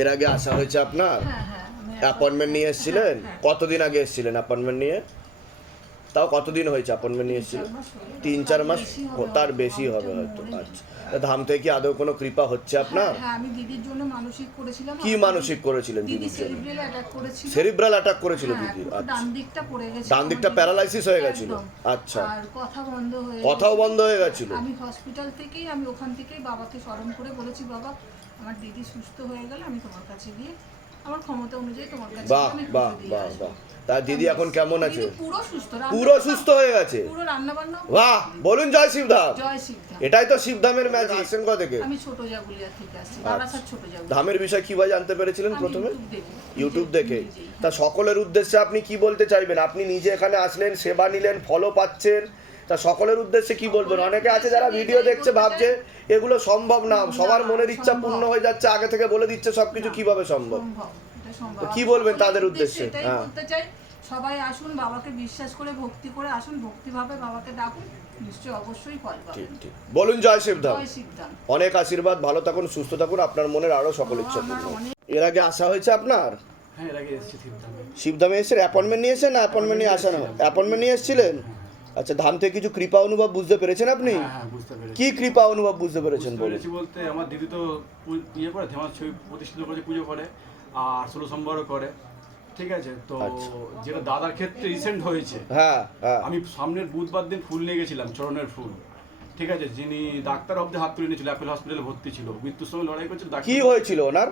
এর আগে আসা হয়েছে আপনার? হ্যাঁ হ্যাঁ অ্যাপয়েন্টমেন্ট নিয়ে এসেছিলেন? হ্যাঁ, কতদিন আগে এসেছিলেন অ্যাপয়েন্টমেন্ট নিয়ে? তাও কতদিন হয়েছে অ্যাপয়েন্টমেন্ট নিয়ে এসেছিলেন। তিন চার মাস তার বেশি হবে হয়তো আচ্ছা। তা ধাম থেকে কি আদৌ কোনো কৃপা হচ্ছে আপনার? হ্যাঁ আমি দিদির জন্য মানসিক করেছিলাম। কি মানসিক করেছিলেন দিদি দিদির জন্য? সেরিব্রাল অ্যাটাক করেছিল। হ্যাঁ, পুরো আচ্ছা। ডান দিকটা পড়ে গেছে ডান দিকটা প্যারালাইসিস হয়ে গেছিল আচ্ছা। আর কথা বন্ধ হয়ে কথাও বন্ধ হয়ে গেছিল। আমি হসপিটাল থেকেই আমি ওখান থেকেই বাবাকে স্মরণ করে বলেছি বাবা আমার দিদি সুস্থ হয়ে গেলে আমি তোমার কাছে গিয়ে আমার ক্ষমতা অনুযায়ী তোমার কাছে বাহ আমি বাহ পুজো দিয়ে বাহ আসব। বাহ। তা দিদি এখন কেমন আছে? দিদি পুরো সুস্থ রান্না পুরো সুস্থ হয়ে গেছে। পুরো রান্না বান্না বাহ বলুন জয় শিবধাম জয় শিবধাম এটাই তো শিবধামের ম্যাজিক আসছেন কোথা থেকে। আমি ছোট জাগুলিয়া থেকে আসছি বারাসাত ছোট জাগুলিয়া। ধামের বিষয় কীভাবে জানতে পেরেছিলেন আমি প্রথমে? ইউটিউব দেখে ইউটিউব দেখে। নিজেই। তা সকলের উদ্দেশ্যে আপনি কি বলতে চাইবেন? আপনি নিজে এখানে আসলেন সেবা নিলেন ফলো পাচ্ছেন তা সকলের উদ্দেশ্যে কি বলবেন? অনেকে আছে যারা ভিডিও দেখছে ভাবছে এগুলো সম্ভব না। সবার মনের ইচ্ছা পূর্ণ হয়ে যাচ্ছে আগে থেকে বলে দিচ্ছে সবকিছু কীভাবে সম্ভব? কি বলবেন তাদের উদ্দেশ্যে? হ্যাঁ। সবাই আসুন বাবাকে বিশ্বাস করে ভক্তি করে আসুন ভক্তিভাবে বাবাকে ডাকুন নিশ্চয়ই অবশ্যই ফল ঠিক ঠিক। বলুন জয় শিবধাম। জয় অনেক আশীর্বাদ ভালো থাকুন সুস্থ থাকুন আপনার মনের আরও সকল ইচ্ছা এর আগে আসা হয়েছে আপনার? হ্যাঁ এর আগে এসেছি ঠিকঠাক শিবধামে এসে অ্যাপয়েন্টমেন্ট নিয়েছেন না? অ্যাপয়েন্টমেন্ট নিয়ে আসা না? অ্যাপয়েন্টমেন্ট নিয়ে এসেছিলেন? আচ্ছা ধাম থেকে কিছু কৃপা অনুভব বুঝতে পেরেছেন আপনি? হ্যাঁ হ্যাঁ কি কৃপা অনুভব বুঝতে পেরেছেন বুঝতে বলতে আমার দিদি তো ইয়ে করে ধেমার ছবি প্রতিষ্ঠিত করে পুজো করে আর ষোলো সোমবারও করে ঠিক আছে? তো আচ্ছা। যেটা দাদার ক্ষেত্রে রিসেন্ট হয়েছে হ্যাঁ হ্যাঁ। আমি সামনের বুধবার দিন ফুল নিয়ে গেছিলাম চরণের ফুল ঠিক আছে? যিনি ডাক্তার অব্দি হাত তুলে নিয়েছিল অ্যাপেল হসপিটালে ভর্তি ছিল মৃত্যুর সময় লড়াই করছিল কি হয়েছিল ওনার?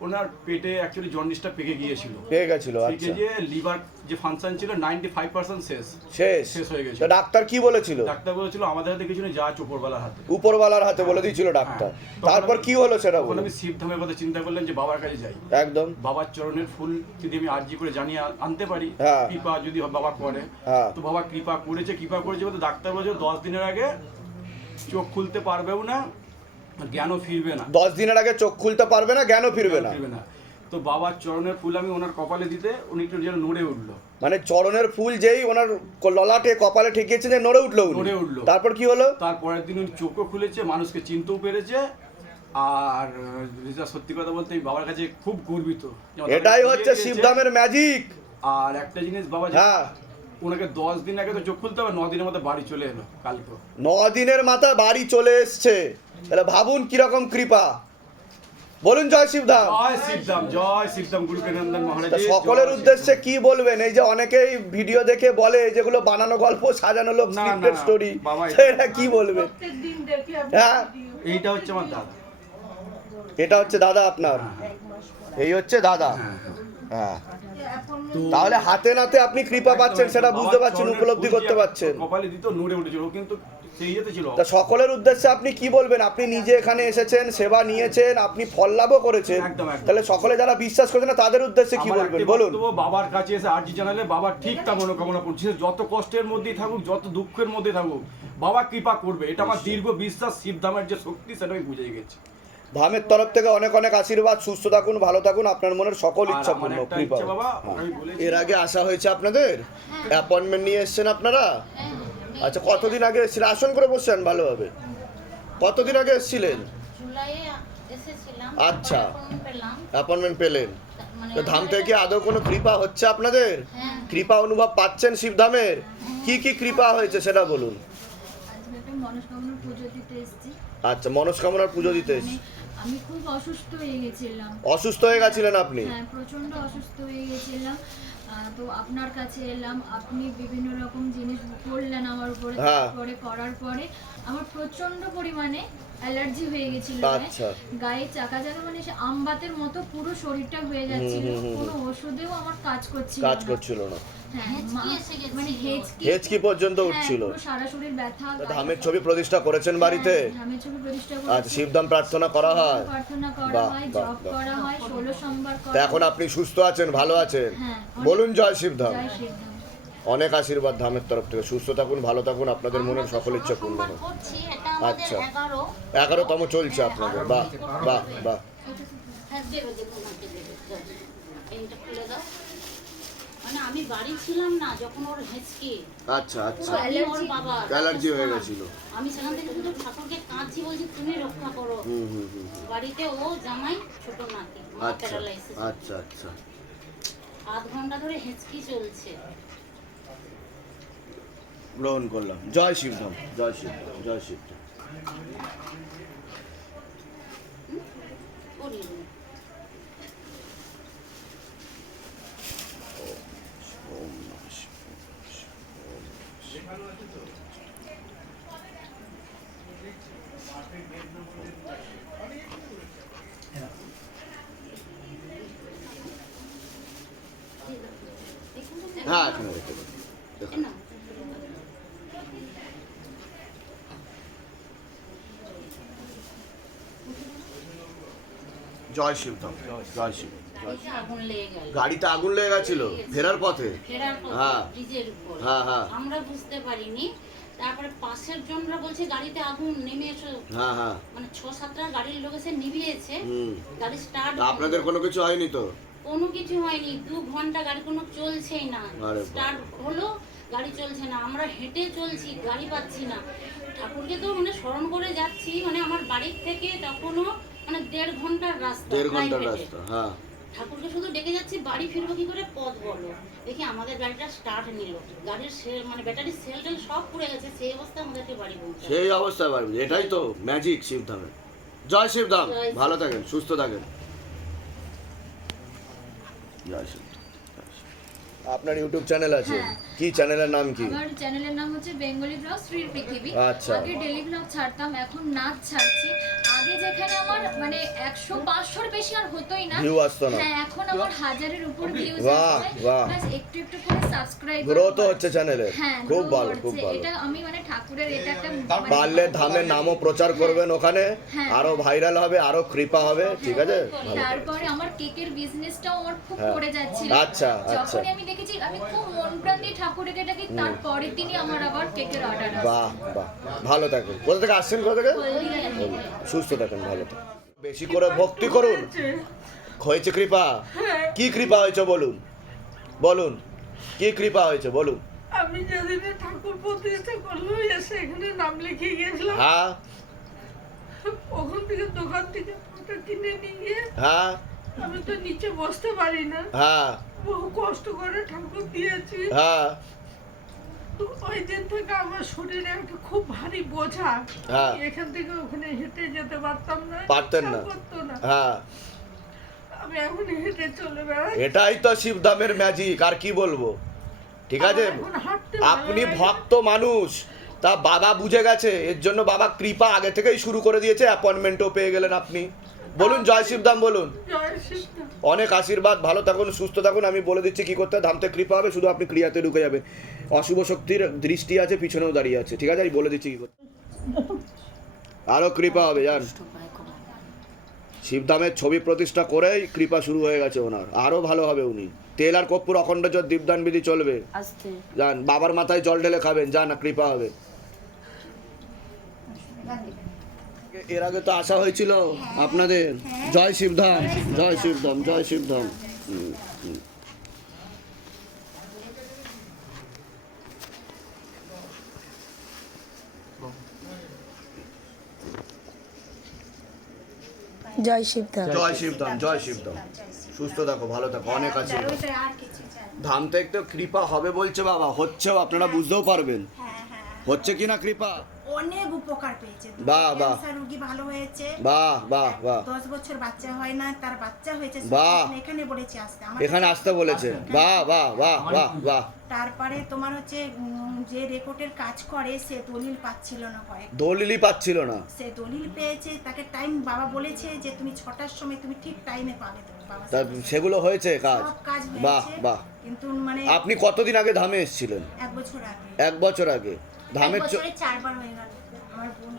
ওনার পেটে অ্যাকচুয়ালি জন্ডিসটা পেকে গিয়েছিল। পেয়ে গেছিল পেকে আচ্ছা। গিয়ে লিভার যে ফাংশন ছিল নাইনটি ফাইভ পার্সেন্ট শেষ। শেষ। শেষ হয়ে গেছে। ডাক্তার কি বলেছিল? ডাক্তার বলেছিল আমাদের হাতে কিছু নেই যা আছে উপরবেলার হাতে। উপরওয়ালার হাতে বলে দিয়েছিল ডাক্তার। হ্যাঁ। তারপর কি হলো সেটা বলুন। আমি শিবধামের কথা চিন্তা করলাম যে বাবার কাছে যাই। একদম। বাবার চরণের ফুল যদি আমি আর্জি করে জানিয়ে আনতে পারি হ্যাঁ। কৃপা যদি বাবা করে হ্যাঁ। তো বাবা কৃপা করেছে কৃপা করেছে বলতে ডাক্তার বলেছে দশ দিনের আগে চোখ খুলতে পারবেও না জ্ঞানও ফিরবে না। দশ দিনের আগে চোখ খুলতে পারবে না জ্ঞানও ফিরবে না। ফিরবে না। তো বাবার চরণের ফুল আমি ওনার কপালে দিতে উনি একটু যেন নড়ে উঠল। মানে চরণের ফুল যেই ওনার ললাটে কপালে ঠেকিয়েছে যে নড়ে উঠল নড়ে উঠল। তারপর কি হলো? তারপরের দিন উনি চোখও খুলেছে মানুষকে চিনতেও পেরেছে আর রিজা সত্যি কথা বলতে এই বাবার কাছে খুব গর্বিত। এটাই হচ্ছে শিবধামের ম্যাজিক আর একটা জিনিস বাবা হ্যাঁ। ওনাকে দশ দিন আগে তো চোখ খুলতে হবে ন দিনের মধ্যে বাড়ি চলে এলো কালকে। ন দিনের মাথায় বাড়ি চলে এসছে। তাহলে ভাবুন কীরকম কৃপা। বলুন জয় শিবধাম। জয় শিবধাম জয় শিবধাম গুরু প্রেমানন্দ মহারাজ। সকলের উদ্দেশ্যে কি বলবেন? এই যে অনেকেই ভিডিও দেখে বলে যেগুলো বানানো গল্প সাজানো লোক স্ক্রিপ্টেড স্টোরি এটা- কি বলবেন প্রত্যেকদিন দেখি হ্যাঁ? এইটা হচ্ছে আমার দাদা। এটা হচ্ছে দাদা আপনার। এই হচ্ছে দাদা। হ্যাঁ। তাহলে হাতে নাতে আপনি কৃপা পাচ্ছেন সেটা বুঝতে পারছেন উপলব্ধি করতে পারছেন। কপালে দিত নড়ে উঠেছিল কিন্তু তা সকলের উদ্দেশ্যে আপনি কি বলবেন? আপনি নিজে এখানে এসেছেন সেবা নিয়েছেন আপনি ফল লাভও করেছেন। তাহলে সকলে যারা বিশ্বাস করছেন না তাদের উদ্দেশ্যে কি বলবেন? বলুন। বাবার কাছে এসে আর্জি জানালে বাবা ঠিক তা মনোকামনা করছে। যত কষ্টের মধ্যেই থাকুক যত দুঃখের মধ্যে থাকুক বাবা কৃপা করবে। এটা আমার দীর্ঘ বিশ্বাস শিবধামের যে শক্তি সেটা আমি বুঝে গেছি। ধামের তরফ থেকে অনেক অনেক আশীর্বাদ সুস্থ থাকুন ভালো থাকুন আপনার মনের সকল ইচ্ছা পূর্ণ কৃপা হ্যাঁ। এর আগে আসা হয়েছে আপনাদের? অ্যাপয়েন্টমেন্ট নিয়ে এসেছেন আপনারা? আচ্ছা কতদিন আগে এসেছিলেন? আসন করে বসছেন ভালোভাবে। কতদিন আগে এসেছিলেন? আচ্ছা। অ্যাপয়েন্টমেন্ট পেলেন। মানে তো ধাম থেকে কি আদৌ কোনো কৃপা হচ্ছে আপনাদের? হ্যাঁ। কৃপা অনুভব পাচ্ছেন শিবধামের কি কি কৃপা হয়েছে সেটা বলুন। আচ্ছা মনস্কামনার পুজো দিতে মানে এসেছি। আমি খুব অসুস্থ হয়ে গেছিলাম। অসুস্থ হয়ে গেছিলেন আপনি? হ্যাঁ প্রচণ্ড অসুস্থ হয়ে গেছিলাম। আহ, তো আপনার কাছে এলাম। আপনি বিভিন্ন রকম জিনিস করলেন আমার উপরে হ্যাঁ। তারপরে করার পরে। আমার প্রচণ্ড পরিমাণে অ্যালার্জি হয়ে গেছিল গায়ে। আচ্ছা। চাকা চাকা মানে সে আমবাতের মতো পুরো শরীরটা হয়ে যাচ্ছিল। কোনো ওষুধেও আমার কাজ করছিল কাজ করছিল না হ্যাঁ হেঁচকি। মানে পর্যন্ত হ্যাঁ, উঠছিল পুরো সারা শরীর ব্যথা তা গায়ে- ধামের ছবি প্রতিষ্ঠা করেছেন বাড়িতে হ্যাঁ, আচ্ছা। শিবধাম প্রার্থনা করা হয় হয় হয় এখন আপনি সুস্থ আছেন ভালো আছেন হ্যাঁ, বলুন জয় শিবধাম অনেক আশীর্বাদ ধামের তরফ থেকে। সুস্থ থাকুন ভালো থাকুন আপনাদের মনের সকল ইচ্ছা পূর্ণ হোক। আচ্ছা। এগারো। এগারোতম চলছে আপনাদের। বাহ বাহ বাহ। হ্যাঁ মানে আমি বাড়ি ছিলাম না যখন ওর হেঁচকি। আচ্ছা আচ্ছা। ওর বাবা অ্যালার্জি হয়ে গেছিল। আমি সেখান থেকে শুধু ঠাকুরকে কাঁদছি বলছি তুমি রক্ষা করো। হুম হুম হুম বাড়িতে ও জামাই ছোট নাতি আচ্ছা আচ্ছা আচ্ছা। আধ ঘণ্টা ধরে হেঁচকি চলছে। গ্রহণ করলাম জয় শিবধাম জয় শিবধাম জয় শিবধাম করি না। ওম নমঃ শিবায়। হ্যাঁ এখানে রেখে দেবো জয় জয় শিব। গাড়িতে আগুন লেগে গেছিল ফেরার পথে। হ্যাঁ। হ্যাঁ, হ্যাঁ। আমরা বুঝতে পারিনি। তারপরে পাশের জনরা বলছে গাড়িতে আগুন নেমে এসো। হ্যাঁ হ্যাঁ। মানে ছ সাতটা গাড়ির লোক এসে নিভিয়েছে। গাড়ি স্টার্ট আপনাদের কোনো কিছু হয়নি তো? কোনো কিছু হয়নি। দু ঘণ্টা গাড়ি কোনো চলছেই না। স্টার্ট হলো গাড়ি চলছে না। আমরা হেঁটে চলছি গাড়ি পাচ্ছি না। ঠাকুরকে তো মানে স্মরণ করে যাচ্ছি। মানে আমার বাড়ির থেকে তখনও মানে দেড় ঘণ্টার রাস্তা দেড় ঘণ্টার রাস্তা হ্যাঁ। ঠাকুরকে শুধু ডেকে যাচ্ছি বাড়ি ফিরবো কি করে? পথ বলো দেখি আমাদের গাড়িটা স্টার্ট নিল। গাড়ির সেল মানে ব্যাটারি সেল টেল সব পুড়ে গেছে সেই অবস্থায় আমাদেরকে বাড়ি পৌঁছে সেই অবস্থায় পারবে এটাই তো ম্যাজিক শিবধামে জয় শিবধাম। ভালো থাকেন সুস্থ থাকেন। জয় শিবধাম আপনার ইউটিউব চ্যানেল আছে? হ্যাঁ। কি চ্যানেলের নাম কি? আমার চ্যানেলের নাম হচ্ছে বেঙ্গলি ব্লগ শ্রীর পৃথিবী আচ্ছা। আগে ডেলি ব্লগ ছাড়তাম এখন নাচ ছাড়ছি। আগে যেখানে আমার মানে একশো পাঁচশোর বেশি আর হতোই না। ভিউ আসতো না। হ্যাঁ এখন আমার হাজারের উপর ভিউজ বাহ, বাহ। প্লাস একটু একটু করে সাবস্ক্রাইব গ্রোথ হচ্ছে চ্যানেলে হ্যাঁ খুব ভালো খুব ভালো। এটা আমি মানে ঠাকুরের এটা একটা মানে পারলে ধামের নামও প্রচার করবেন ওখানে। হ্যাঁ। আরও ভাইরাল হবে আরও কৃপা হবে ঠিক আছে? তারপরে আমার কেকের বিজনেসটাও আমার খুব হ্যাঁ। করে যাচ্ছিল। আচ্ছা, আচ্ছা। যখনই আমি দেখেছি আমি খুব মন প্রাণ দিয়ে ঠাকুরকে ডাকি তারপরের দিনই আমার আবার কেকের অর্ডার আসে বাহ বাহ। ভালো থাকুন। কোথা থেকে আসছেন কোথা থেকে। সুস্থ থাকেন ভালো বেশি করে ভক্তি করুন। হয়েছে কৃপা। কি কৃপা হয়েছে বলুন? বলুন কি কৃপা হয়েছে বলুন? আমি যেদিনে ঠাকুর প্রতিষ্ঠা করল এসে এখানে নাম লিখে গিয়েছিলাম হ্যাঁ। ওখান থেকে দোকান থেকে কিনে নিয়ে হ্যাঁ। আমি তো নিচে বসতে পারি না। হ্যাঁ। বহু কষ্ট করে ঠাকুর দিয়েছি। হ্যাঁ। ওই দিন থেকে আমার শরীরে একটা খুব ভারী বোঝা। হ্যাঁ। এখান থেকে ওখানে হেঁটে যেতে পারতাম না। পারতেন না। হ্যাঁ। আমি এখন হেঁটে চলে বেড়াই এটাই তো শিবধামের ম্যাজিক আর কি বলব? ঠিক আছে? আপনি ভক্ত মানুষ। তা বাবা বুঝে গেছে এর জন্য বাবা কৃপা আগে থেকেই শুরু করে দিয়েছে অ্যাপয়েন্টমেন্টও পেয়ে গেলেন আপনি। বলুন জয় শিবধাম বলুন। অনেক আশীর্বাদ ভালো থাকুন সুস্থ থাকুন আমি বলে দিচ্ছি কি করতে ধামতে কৃপা হবে শুধু আপনি ক্রিয়াতে ঢুকে যাবেন। অশুভ শক্তির দৃষ্টি আছে পিছনেও দাঁড়িয়ে আছে। ঠিক আছে আমি বলে দিচ্ছি কি করতে। আরও কৃপা হবে জান। শিবধামের ছবি প্রতিষ্ঠা করেই কৃপা শুরু হয়ে গেছে ওনার। আরও ভালো হবে উনি। তেল আর কর্পূর অখণ্ড জল দীপদান বিধি চলবে। যান বাবার মাথায় জল ঢেলে খাবেন যান না কৃপা হবে। এর আগে তো আসা হয়েছিল আপনাদের। জয় শিবধাম জয় শিবধাম জয় শিবধাম। জয় শিবধাম জয় শিবধাম জয় শিবধাম সুস্থ থাকো ভালো থাকো অনেক আছে। ধাম তো কৃপা হবে বলছে বাবা হচ্ছেও আপনারা বুঝতেও পারবেন। হচ্ছে কিনা কৃপা? অনেক উপকার পেয়েছে। বাহ, বাহ। রোগী ভালো হয়েছে। বাহ বাহ বাহ। দশ বছর বাচ্চা হয় না তার বাচ্চা হয়েছে। বাহ। এখানে বলেছে আসতে এখানে আসতে বলেছে। বাহ বাহ বাহ বাহ বাহ। তারপরে তোমার হচ্ছে যে রেকর্ডের কাজ করে সে দলিল পাচ্ছিল না কয়েক দলিলই পাচ্ছিল না। সে দলিল পেয়েছে তাকে টাইম বাবা বলেছে যে তুমি ছটার সময় তুমি ঠিক টাইমে পাবে তো সেগুলো হয়েছে কাজ? কাজ বাহ বাহ। কিন্তু মানে আপনি কতদিন আগে ধামে এসেছিলেন? এক বছর আগে। এক বছর আগে। ধামের চারবার হয়ে গেল আমার বোন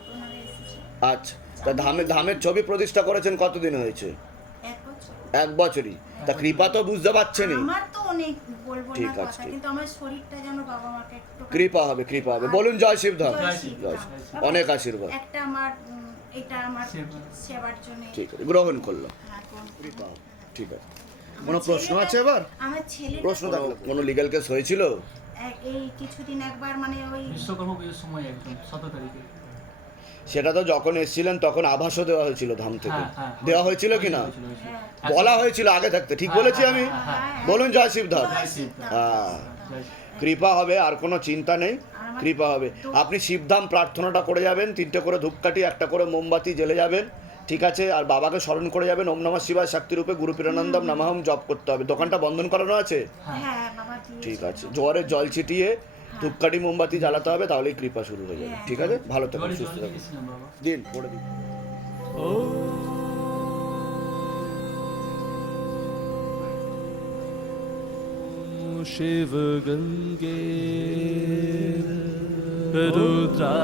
আচ্ছা তা ধামের ধামের ছবি প্রতিষ্ঠা করেছেন কতদিন হয়েছে? এক বছরই। তা কৃপা তো বুঝতে পারছেনই আমার তো অনেক বলব ঠিক আছে, কিন্তু আমার শরীরটা যেন বাবা আমাকে একটু কৃপা হবে কৃপা হবে। বলুন জয় শিবধাম। জয় শিবধাম। অনেক আশীর্বাদ। একটা আমার এটা আমার সেবার জন্য। ঠিক আছে গ্রহণ করলাম। হ্যাঁ, কৃপা ঠিক আছে। কোনো প্রশ্ন আছে এবার? আমার ছেলে প্রশ্ন থাকলে। কোনো লিগ্যাল কেস হয়েছিল? এই কিছুদিন একবার মানে ওই বিশ্বকর্মা পুজোর সময় একদম সতেরো তারিখে। সেটা তো যখন এসেছিলেন তখন আভাসও দেওয়া হয়েছিল ধাম থেকে। হ্যাঁ, হ্যাঁ। দেওয়া হয়েছিল কি না? হয়েছিল। বলা হয়েছিল আগে থাকতে। ঠিক বলেছি আমি? বলুন জয় শিবধাম হ্যাঁ। কৃপা হবে আর কোনো চিন্তা নেই। কৃপা হবে। আপনি শিবধাম প্রার্থনাটা করে যাবেন তিনটে করে ধূপকাঠি একটা করে মোমবাতি জ্বেলে যাবেন। ঠিক আছে? আর বাবাকে স্মরণ করে যাবেন ওম নমঃ শিবায় শক্তি রূপে গুরু পীরানন্দম নামাহম জপ করতে হবে। দোকানটা বন্ধন করানো আছে? হ্যাঁ। ঠিক আছে। জোয়ারে জল ছিটিয়ে হ্যাঁ। ধূপকাঠি মোমবাতি জ্বালাতে হবে তাহলেই কৃপা শুরু হয়ে যাবে। হ্যাঁ। ঠিক আছে? ভালো থাকুন সুস্থ থাকুন দিন পড়ে দিন। শিব গঙ্গে রুদ্রা